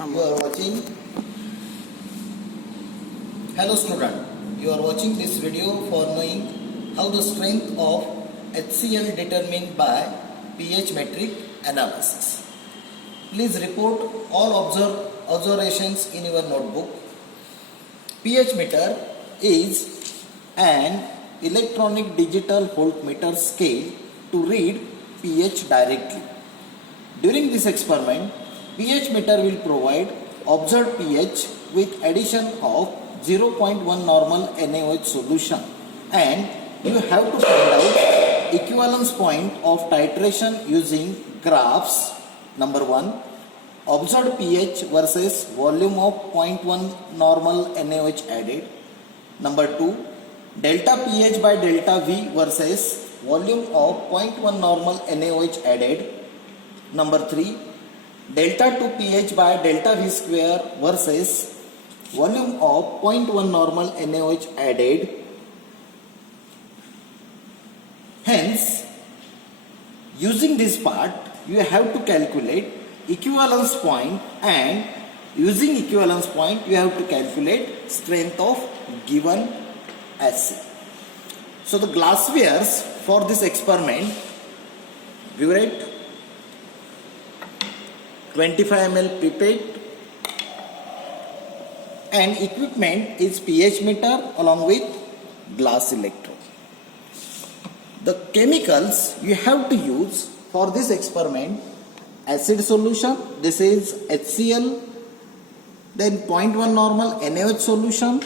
You are watching. Hello student, you are watching this video for knowing how the strength of HCl determined by pH metric analysis. Please report all observations in your notebook. pH meter is an electronic digital voltmeter scale to read pH directly. During this experiment, pH meter will provide observed pH with addition of 0.1 normal NaOH solution, and you have to find out equivalence point of titration using graphs. Number 1, observed pH versus volume of 0.1 normal NaOH added. Number 2, delta pH by delta V versus volume of 0.1 normal NaOH added. Number 3, delta 2 pH by delta V square versus volume of 0.1 normal NaOH added. Hence, using this part, you have to calculate equivalence point, and using equivalence point, you have to calculate strength of given acid. So, the glasswares for this experiment, burette, 25 ml pipette, and equipment is pH meter along with glass electrode. The chemicals you have to use for this experiment: acid solution, this is HCl, then 0.1 normal NaOH solution,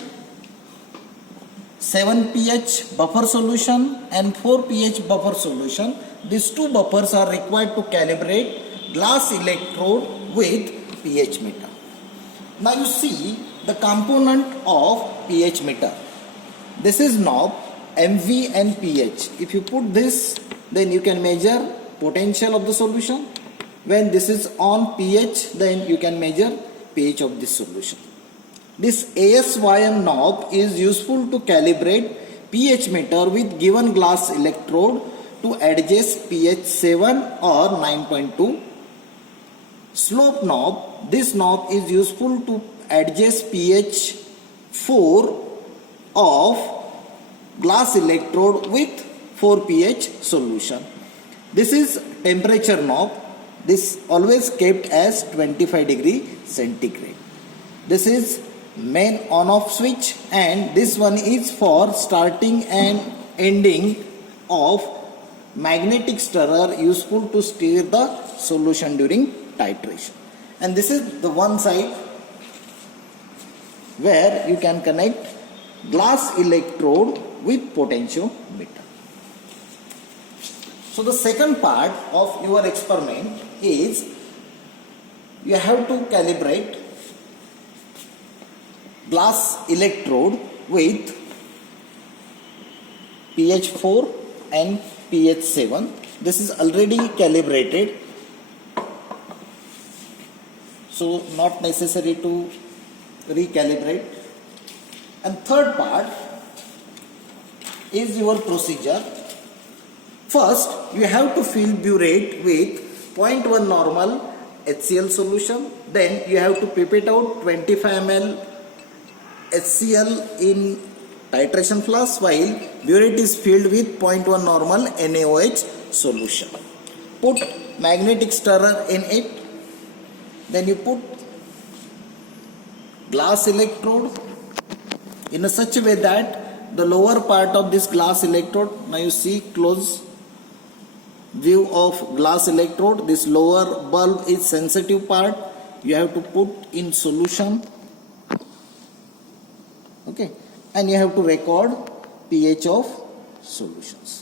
7 pH buffer solution and 4 pH buffer solution. These two buffers are required to calibrate glass electrode with pH meter. Now you see the component of pH meter. This is knob, MV and pH. If you put this, then you can measure potential of the solution. When this is on pH, then you can measure pH of this solution. This ASYM knob is useful to calibrate pH meter with given glass electrode to adjust pH 7 or 9.2. Slope knob, this knob is useful to adjust pH 4 of glass electrode with 4 pH solution. This is temperature knob. This always kept as 25 degree centigrade. This is main on off switch, and this one is for starting and ending of magnetic stirrer, useful to stir the solution during titration. And this is the one side where you can connect glass electrode with potentiometer. So the second part of your experiment is you have to calibrate glass electrode with pH 4 and pH 7. This is already calibrated, so not necessary to recalibrate. And third part is your procedure. First, you have to fill burette with 0.1 normal HCl solution. Then you have to pipette out 25 ml HCl in titration flask while burette is filled with 0.1 normal NaOH solution. Put magnetic stirrer in it. Then you put glass electrode in such a way that the lower part of this glass electrode, now you see close view of glass electrode, this lower bulb is sensitive part, you have to put in solution, okay, and you have to record pH of solutions.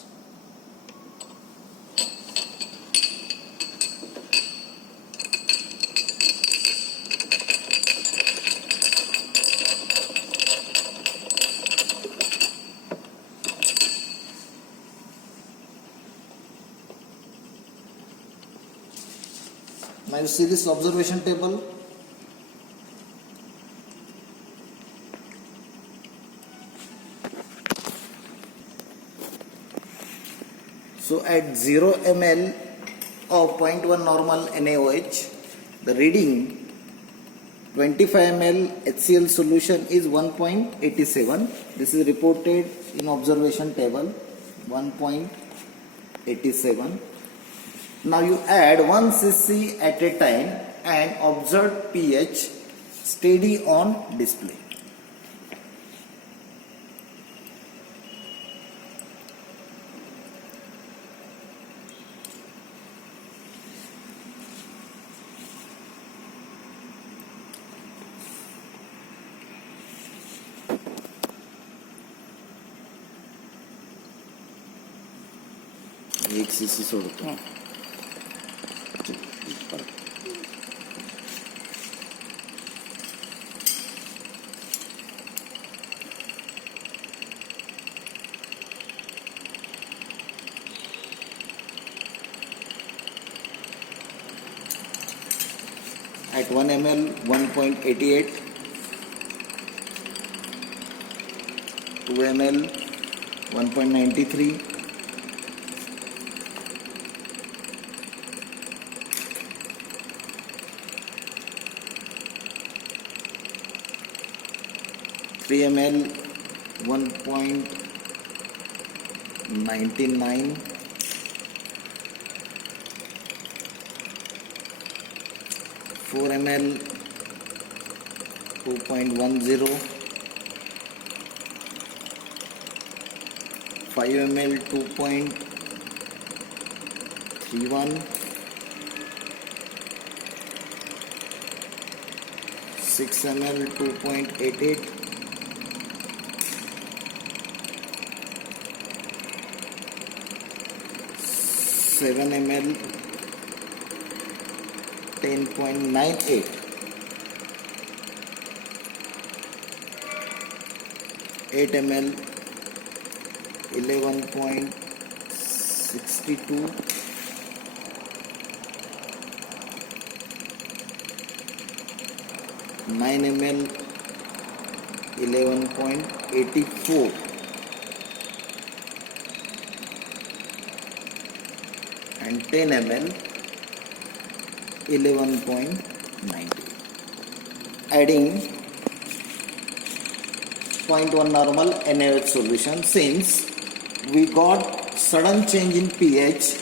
Now you see this observation table. So at 0 ml of 0.1 normal NaOH, the reading 25 ml HCl solution is 1.87. This is reported in observation table 1.87. Now you add 1 cc at a time and observe pH steady on display. एक CC सोडतो at 1 ml 1.88, 2 ml 1.93, 3 ml 1.99, 4 ml 2.10, 5 ml 2.31, 6 ml 2.88, 7 ml 10.98, 8 ml 11.62, 9 ml 11.84, and 10 ml 11.90. Adding 0.1 normal NaOH solution, since we got sudden change in pH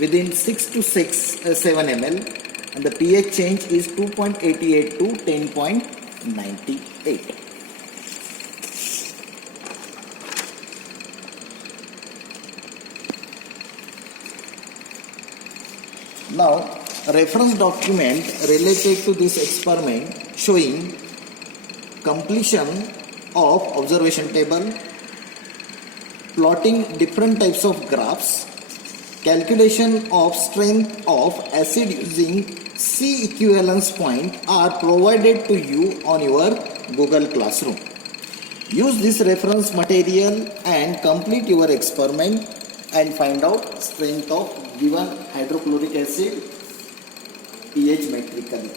within 6 to 7 ml, and the pH change is 2.88 to 10.98. Now, a reference document related to this experiment showing completion of observation table, plotting different types of graphs, calculation of strength of acid using C equivalence point are provided to you on your Google Classroom. Use this reference material and complete your experiment and find out strength of given hydrochloric acid pH metrically.